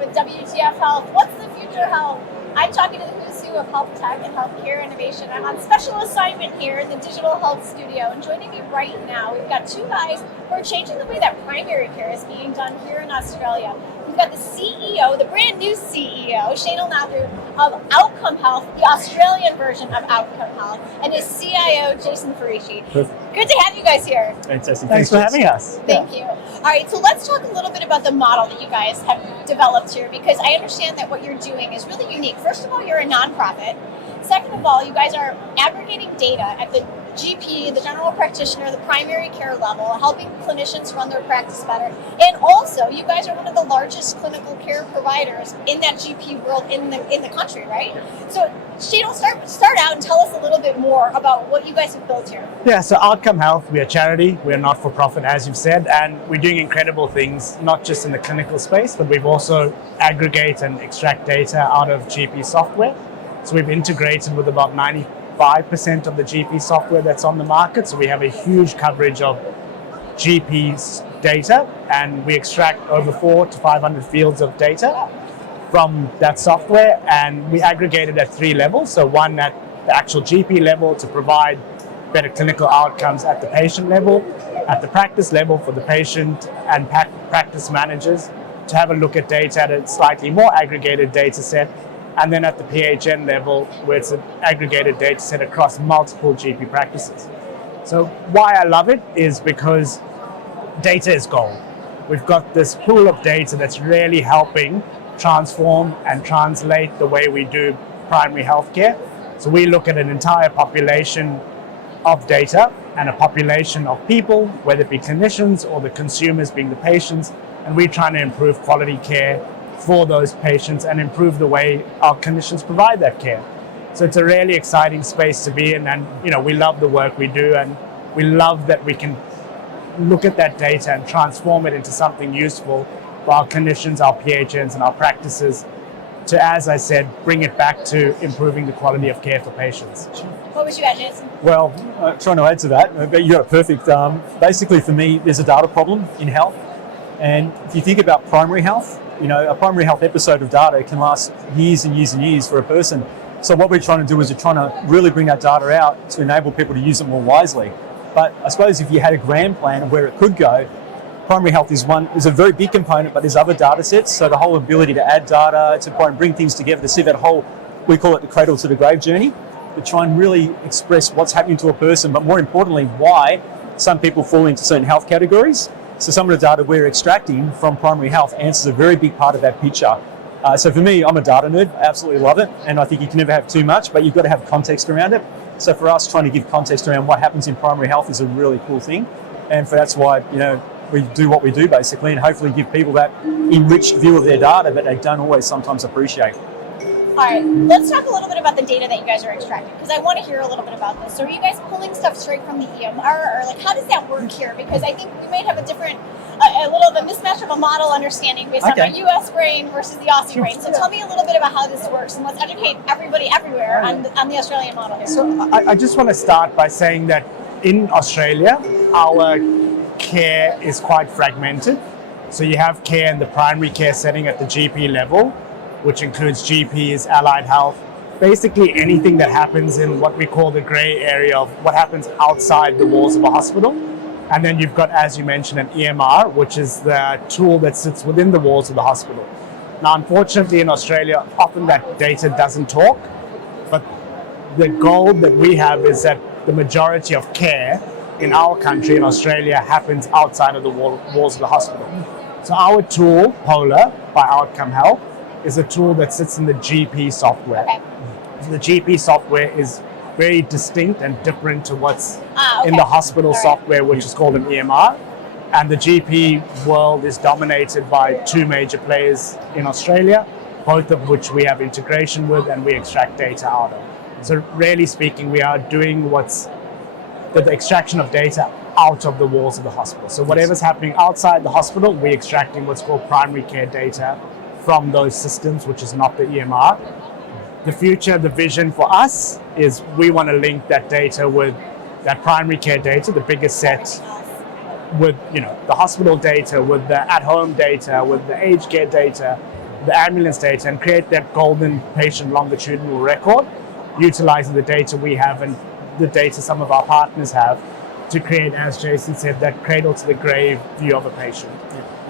with WTF Health. What's the future of health? I'm talking to the who's who of health tech and healthcare innovation. I'm on special assignment here in the Digital Health Studio, and joining me right now, we've got two guys who are changing the way that primary care is being done here in Australia. We've got the CEO, the brand new CEO, Shainal Nathoo of Outcome Health, the Australian version of Outcome Health, and his CIO, Jason Ferriggi. Perfect. Good to have you guys here. Fantastic. Thanks for having us. Thank you. All right, so let's talk a little bit about the model that you guys have developed here, because I understand that what you're doing is really unique. First of all, you're a nonprofit. Second of all, you guys are aggregating data at the GP, the general practitioner, the primary care level, helping clinicians run their practice better. And also, you guys are one of the largest clinical care providers in that GP world in the country, right? So, Shainal, start out and tell us a little bit more about what you guys have built here. Yeah, so Outcome Health, we're a charity, we're not for profit, as you've said, and we're doing incredible things, not just in the clinical space, but we've also aggregate and extract data out of GP software. So we've integrated with about 95% of the GP software that's on the market. So we have a huge coverage of GP's data, and we extract over 400 to 500 fields of data from that software, and we aggregate it at 3 levels. So one at the actual GP level to provide better clinical outcomes at the patient level, at the practice level for the patient and practice managers to have a look at data at a slightly more aggregated data set, and then at the PHN level where it's an aggregated data set across multiple GP practices. So why I love it is because data is gold. We've got this pool of data that's really helping transform and translate the way we do primary healthcare. So we look at an entire population of data and a population of people, whether it be clinicians or the consumers being the patients, and we're trying to improve quality care for those patients and improve the way our clinicians provide that care. So it's a really exciting space to be in, and we love the work we do, and we love that we can look at that data and transform it into something useful for our clinicians, our PHNs, and our practices to, as I said, bring it back to improving the quality of care for patients. What would you add, Jason? Well, trying to add to that, but you got it perfect. Basically, for me, there's a data problem in health. And if you think about primary health, a primary health episode of data can last years and years and years for a person. So what we're trying to do is we're trying to really bring that data out to enable people to use it more wisely. But I suppose if you had a grand plan of where it could go, primary health is a very big component, but there's other data sets. So the whole ability to add data, to try and bring things together, to see that whole, we call it the cradle to the grave journey, to try and really express what's happening to a person, but more importantly, why some people fall into certain health categories. So some of the data we're extracting from primary health answers a very big part of that picture. So for me, I'm a data nerd, I absolutely love it. And I think you can never have too much, but you've got to have context around it. So for us, trying to give context around what happens in primary health is a really cool thing. And that's why, we do what we do basically, and hopefully give people that enriched view of their data that they don't always sometimes appreciate. All right, let's talk a little bit about the data that you guys are extracting, because I want to hear a little bit about this. So are you guys pulling stuff straight from the EMR, or how does that work here? Because I think we might have a little of a mismatch of a model understanding based on our US brain versus the Aussie brain. So tell me a little bit about how this works, and let's educate everybody everywhere on the Australian model here. So I just want to start by saying that in Australia, our care is quite fragmented. So you have care in the primary care setting at the GP level, which includes GPs, allied health, basically anything that happens in what we call the gray area of what happens outside the walls of a hospital. And then you've got, as you mentioned, an EMR, which is the tool that sits within the walls of the hospital. Now, unfortunately, in Australia, often that data doesn't talk, but the goal that we have is that the majority of care in our country, in Australia, happens outside of the walls of the hospital. So our tool, Polar, by Outcome Health, is a tool that sits in the GP software. Okay. So the GP software is very distinct and different to what's in the hospital software, which is called an EMR. And the GP world is dominated by 2 major players in Australia, both of which we have integration with and we extract data out of. So really speaking, we are doing the extraction of data out of the walls of the hospital. So whatever's happening outside the hospital, we're extracting what's called primary care data from those systems, which is not the EMR. The future, the vision for us is we want to link that data with that primary care data, the biggest set, with the hospital data, with the at-home data, with the aged care data, the ambulance data and create that golden patient longitudinal record, utilizing the data we have and the data some of our partners have to create, as Jason said, that cradle to the grave view of a patient.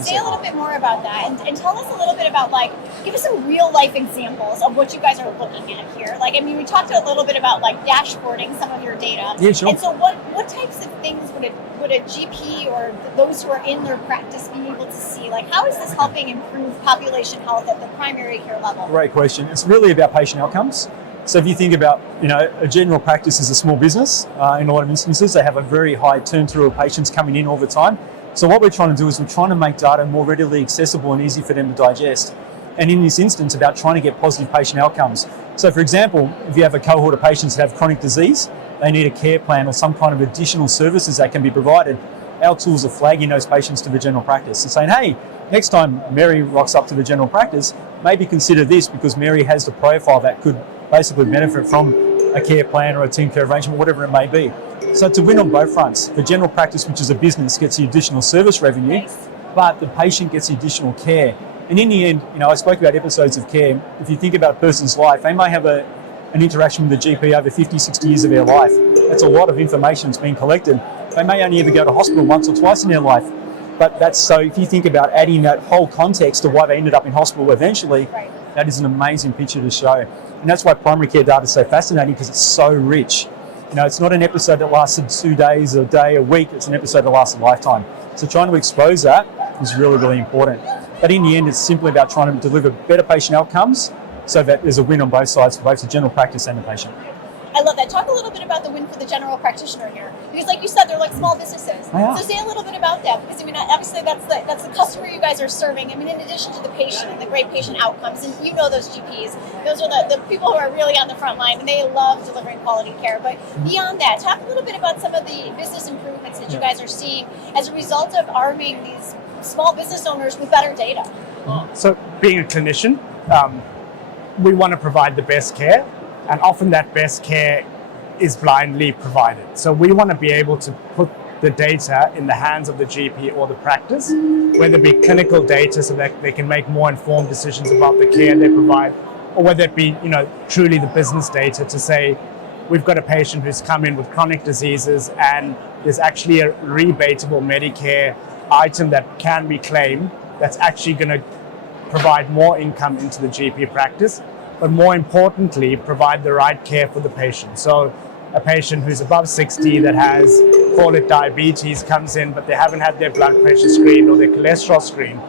Say a little bit more about that and tell us a little bit about, like, give us some real life examples of what you guys are looking at here. Like, I mean, we talked a little bit about like dashboarding some of your data. Yeah, sure. And so what types of things would a GP or those who are in their practice be able to see? Like, how is this helping improve population health at the primary care level? Great question. It's really about patient outcomes. So if you think about, a general practice is a small business. In a lot of instances, they have a very high turn through of patients coming in all the time. So what we're trying to do is we're trying to make data more readily accessible and easy for them to digest. And in this instance, about trying to get positive patient outcomes. So for example, if you have a cohort of patients that have chronic disease, they need a care plan or some kind of additional services that can be provided. Our tools are flagging those patients to the general practice and saying, hey, next time Mary rocks up to the general practice, maybe consider this because Mary has the profile that could basically benefit from a care plan or a team care arrangement, whatever it may be. So to win on both fronts, the general practice, which is a business, gets the additional service revenue, but the patient gets the additional care. And in the end, I spoke about episodes of care. If you think about a person's life, they may have an interaction with the GP over 50, 60 years of their life. That's a lot of information that's being collected. They may only ever go to hospital once or twice in their life. But that's so if you think about adding that whole context to why they ended up in hospital eventually, that is an amazing picture to show. And that's why primary care data is so fascinating because it's so rich. It's not an episode that lasted 2 days, a day, a week. It's an episode that lasts a lifetime. So trying to expose that is really, really important. But in the end, it's simply about trying to deliver better patient outcomes so that there's a win on both sides for both the general practice and the patient. I love that. Talk a little bit about the win for the general practitioner here, because like you said, they're like small businesses. Yeah. So say a little bit about that, because I mean, obviously that's the customer you guys are serving. I mean, in addition to the patient and the great patient outcomes, and those GPs, those are the people who are really on the front line, and they love delivering quality care. But beyond that, talk a little bit about some of the business improvements that you guys are seeing as a result of arming these small business owners with better data. So being a clinician, we want to provide the best care. And often that best care is blindly provided. So we want to be able to put the data in the hands of the GP or the practice, whether it be clinical data so that they can make more informed decisions about the care they provide, or whether it be, truly the business data to say, we've got a patient who's come in with chronic diseases and there's actually a rebatable Medicare item that can be claimed that's actually going to provide more income into the GP practice, but more importantly, provide the right care for the patient. So a patient who's above 60 that has, call it diabetes, comes in, but they haven't had their blood pressure screened or their cholesterol screened,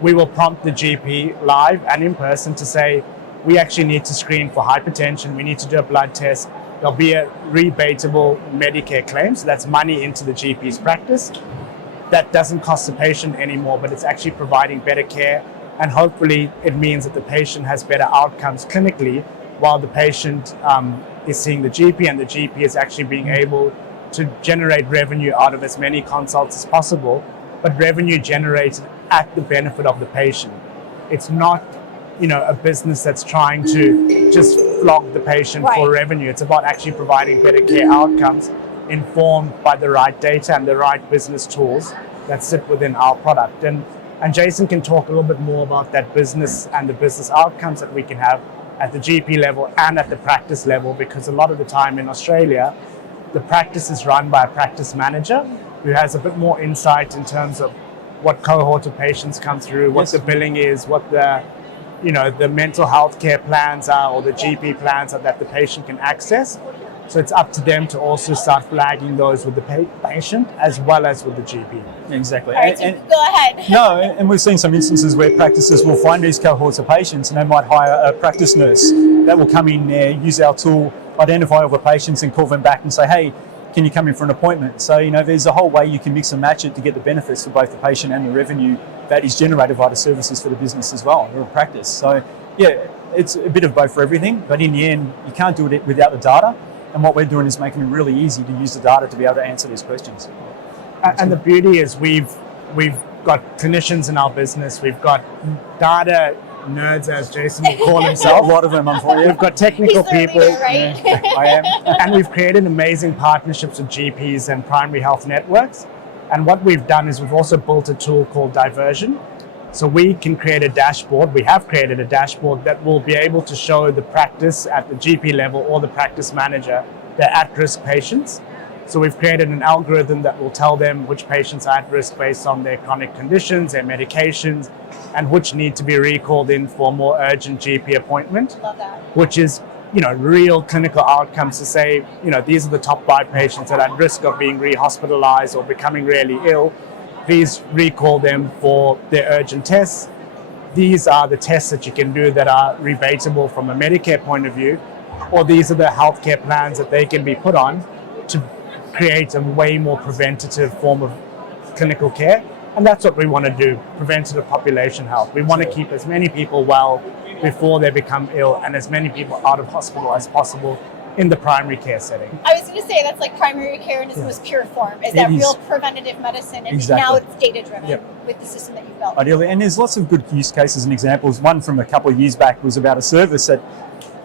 we will prompt the GP live and in person to say, we actually need to screen for hypertension, we need to do a blood test. There'll be a rebatable Medicare claim, so that's money into the GP's practice. That doesn't cost the patient anymore, but it's actually providing better care. And hopefully it means that the patient has better outcomes clinically while the patient is seeing the GP, and the GP is actually being able to generate revenue out of as many consults as possible, but revenue generated at the benefit of the patient. It's not, a business that's trying to just flog the patient for revenue. It's about actually providing better care outcomes informed by the right data and the right business tools that sit within our product. And Jason can talk a little bit more about that business and the business outcomes that we can have at the GP level and at the practice level, because a lot of the time in Australia, the practice is run by a practice manager who has a bit more insight in terms of what cohort of patients come through, what the billing is, what the mental health care plans are, or the GP plans are that the patient can access. So it's up to them to also start flagging those with the patient as well as with the GP. Exactly. All right, so go ahead. No, and we've seen some instances where practices will find these cohorts of patients and they might hire a practice nurse that will come in there, use our tool, identify all the patients and call them back and say, hey, can you come in for an appointment? So, there's a whole way you can mix and match it to get the benefits for both the patient and the revenue that is generated by the services for the business as well, or practice. So, yeah, it's a bit of both for everything, but in the end, you can't do it without the data. And what we're doing is making it really easy to use the data to be able to answer these questions. And the beauty is we've got clinicians in our business. We've got data nerds, as Jason will call himself. A lot of them, unfortunately. We've got technical people. Leader, right? Yeah, I am. And we've created amazing partnerships with GPs and primary health networks. And what we've done is we've also built a tool called Diversion, So we can create a dashboard. We have created a dashboard that will be able to show the practice at the GP level or the practice manager their at-risk patients. So we've created an algorithm that will tell them which patients are at risk based on their chronic conditions, their medications, and which need to be recalled in for a more urgent GP appointment. Love that. Which is, real clinical outcomes to say, these are the top 5 patients that are at risk of being re-hospitalized or becoming really ill. Please recall them for their urgent tests. These are the tests that you can do that are rebatable from a Medicare point of view, or these are the healthcare plans that they can be put on to create a way more preventative form of clinical care. And that's what we want to do, preventative population health. We want to keep as many people well before they become ill and as many people out of hospital as possible in the primary care setting. I was going to say that's like primary care in its most pure form. Is that real preventative medicine? And now it's data-driven with the system that you've built. Ideally, and there's lots of good use cases and examples. One from a couple of years back was about a service that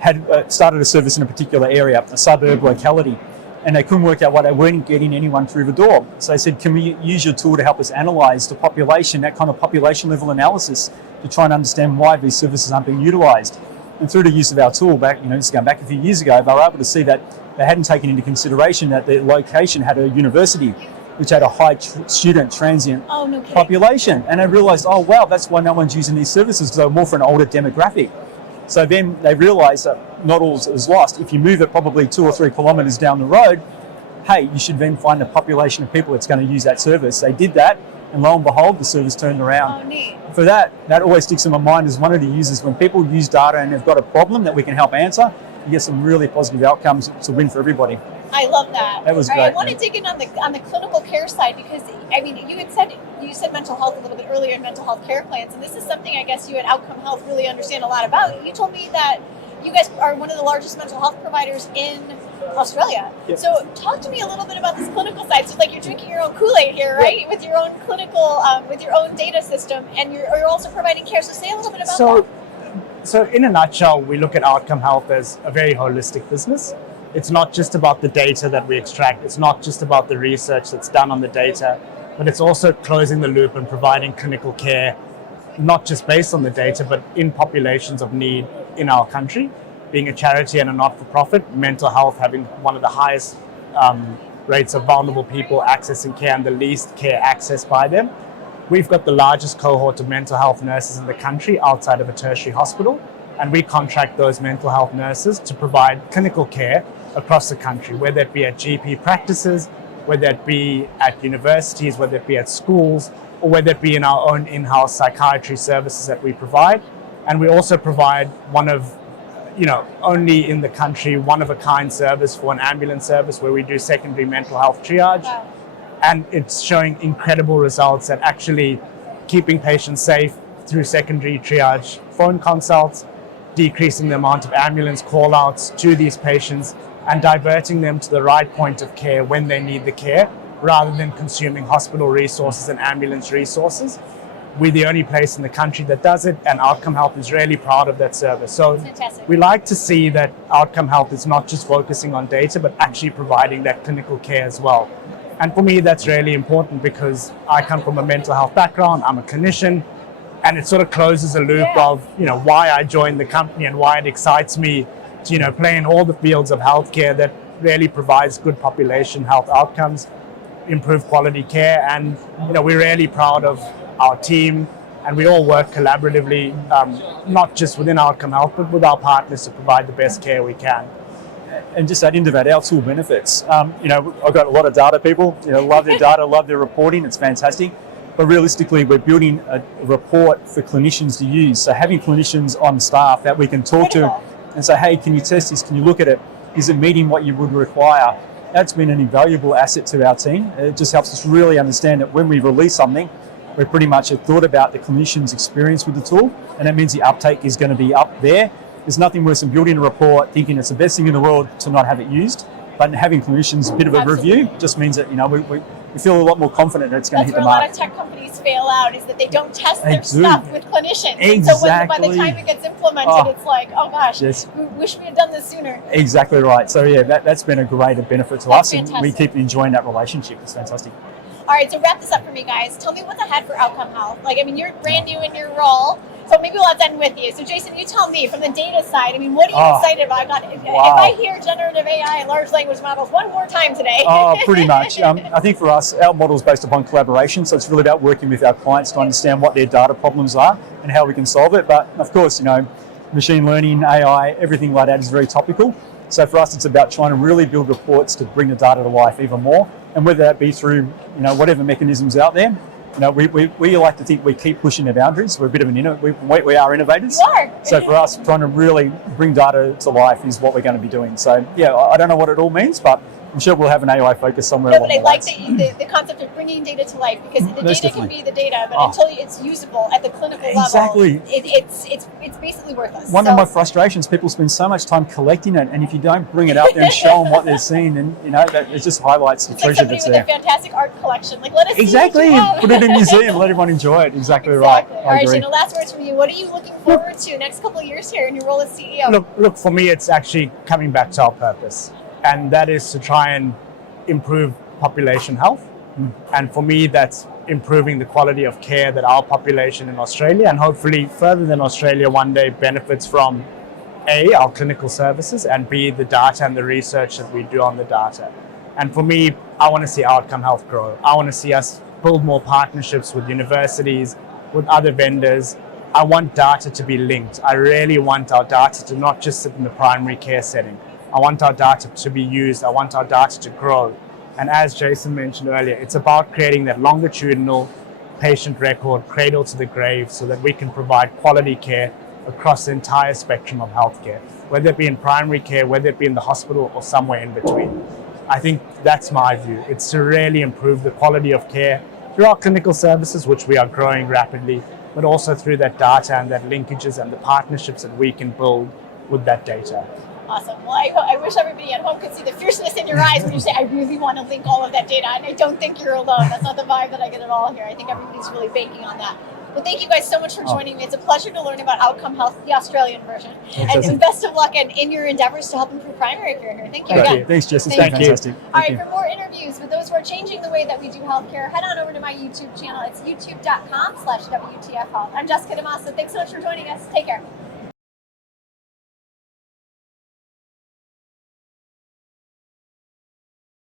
had started a service in a particular area, a suburb locality, and they couldn't work out why they weren't getting anyone through the door. So they said, can we use your tool to help us analyse the population, that kind of population level analysis, to try and understand why these services aren't being utilised? And through the use of our tool, back, this is going back a few years ago, they were able to see that they hadn't taken into consideration that their location had a university which had a high student transient population. And they realised, oh wow, that's why no one's using these services, because they were more for an older demographic. So then they realised that not all is lost. If you move it probably 2 or 3 kilometres down the road, hey, you should then find a population of people that's going to use that service. They did that, and lo and behold, the service turned around. Oh, neat. For that always sticks in my mind as one of the users. When people use data and they've got a problem that we can help answer, you get some really positive outcomes. It's a win for everybody. I love that. That was great. great. I want to dig in on the clinical care side, because you said mental health a little bit earlier in mental health care plans, and this is something I guess you at Outcome Health really understand a lot about. You told me that you guys are one of the largest mental health providers in Australia. Yep. So talk to me a little bit about this clinical side. So like you're drinking your own Kool-Aid here, right? Yep. With your own clinical, with your own data system, and you're also providing care. So say a little bit about that. So in a nutshell, we look at Outcome Health as a very holistic business. It's not just about the data that we extract. It's not just about the research that's done on the data, but it's also closing the loop and providing clinical care, not just based on the data, but in populations of need in our country. Being a charity and a not-for-profit, mental health having one of the highest rates of vulnerable people accessing care and the least care accessed by them. We've got the largest cohort of mental health nurses in the country outside of a tertiary hospital, and we contract those mental health nurses to provide clinical care across the country, whether it be at GP practices, whether it be at universities, whether it be at schools, or whether it be in our own in-house psychiatry services that we provide. And we also provide one of, only in the country, one-of-a-kind service for an ambulance service where we do secondary mental health triage. Wow. And it's showing incredible results at actually keeping patients safe through secondary triage phone consults, decreasing the amount of ambulance call-outs to these patients, and diverting them to the right point of care when they need the care, rather than consuming hospital resources and ambulance resources. We're the only place in the country that does it, and Outcome Health is really proud of that service. So fantastic. We like to see that Outcome Health is not just focusing on data, but actually providing that clinical care as well. And for me, that's really important because I come from a mental health background, I'm a clinician, and it sort of closes a loop of, why I joined the company and why it excites me to, play in all the fields of healthcare that really provides good population health outcomes, improve quality care. And, we're really proud of our team, and we all work collaboratively, not just within Outcome Health, but with our partners to provide the best care we can. And just add into that, our tool benefits. I've got a lot of data people, love their data, love their reporting, it's fantastic. But realistically, we're building a report for clinicians to use. So having clinicians on staff that we can talk to and say, hey, can you test this? Can you look at it? Is it meeting what you would require? That's been an invaluable asset to our team. It just helps us really understand that when we release something, we pretty much have thought about the clinician's experience with the tool, and that means the uptake is going to be up there. There's nothing worse than building a report, thinking it's the best thing in the world to not have it used, but having clinicians a bit of a review just means that we feel a lot more confident that it's going to hit the mark. That's where a lot of tech companies fail out, is that they don't test their stuff with clinicians. Exactly. And so by the time it gets implemented, it's like, oh gosh, yes. We wish we had done this sooner. Exactly right. So yeah, that's been a great benefit to us, fantastic. and we keep enjoying that relationship. It's fantastic. All All right, so wrap this up for me, guys. Tell me what's ahead for Outcome Health. Like, I mean, you're brand new in your role, so maybe let's end with you. So, Jason, you tell me from the data side. I mean, what are you excited about? If I hear generative AI and large language models one more time today. Pretty much. I think for us, our model is based upon collaboration, so it's really about working with our clients to understand what their data problems are and how we can solve it. But of course, machine learning, AI, everything like that is very topical. So for us, it's about trying to really build reports to bring the data to life even more, and whether that be through whatever mechanisms out there. We like to think we keep pushing the boundaries. We're a bit of we are innovators. You are. So for us, trying to really bring data to life is what we're going to be doing. So yeah, I don't know what it all means, but I'm sure we'll have an AI focus somewhere. No, but I like the concept of bringing data to life, because the data can be the data, but until it's usable at the clinical level, it's basically worthless. One of my frustrations, people spend so much time collecting it, and if you don't bring it out there and show them what they're seeing, then that it just highlights the treasure that's there. It's like somebody with a fantastic art collection. Like, let us see exactly. what you have. Put it in a museum, let everyone enjoy it. Exactly. Right. All right, Shainal, last words from you. What are you looking forward to next couple of years here in your role as CEO? Look, for me, it's actually coming back to our purpose, and that is to try and improve population health. And for me, that's improving the quality of care that our population in Australia, and hopefully further than Australia, one day benefits from A, our clinical services, and B, the data and the research that we do on the data. And for me, I want to see Outcome Health grow. I want to see us build more partnerships with universities, with other vendors. I want data to be linked. I really want our data to not just sit in the primary care setting. I want our data to be used. I want our data to grow. And as Jason mentioned earlier, it's about creating that longitudinal patient record, cradle to the grave, so that we can provide quality care across the entire spectrum of healthcare, whether it be in primary care, whether it be in the hospital, or somewhere in between. I think that's my view. It's to really improve the quality of care through our clinical services, which we are growing rapidly, but also through that data and that linkages and the partnerships that we can build with that data. Awesome. Well, I wish everybody at home could see the fierceness in your eyes when you say, I really want to link all of that data. And I don't think you're alone. That's not the vibe that I get at all here. I think everybody's really banking on that. Well, thank you guys so much for joining me. It's a pleasure to learn about Outcome Health, the Australian version. And best of luck in your endeavors to help improve primary care here. Thank you again. Thanks, Jess. It's Thank been fantastic. All right, for more interviews with those who are changing the way that we do healthcare, head on over to my YouTube channel. It's youtube.com/WTF Health. I'm Jessica DeMassa. Thanks so much for joining us. Take care.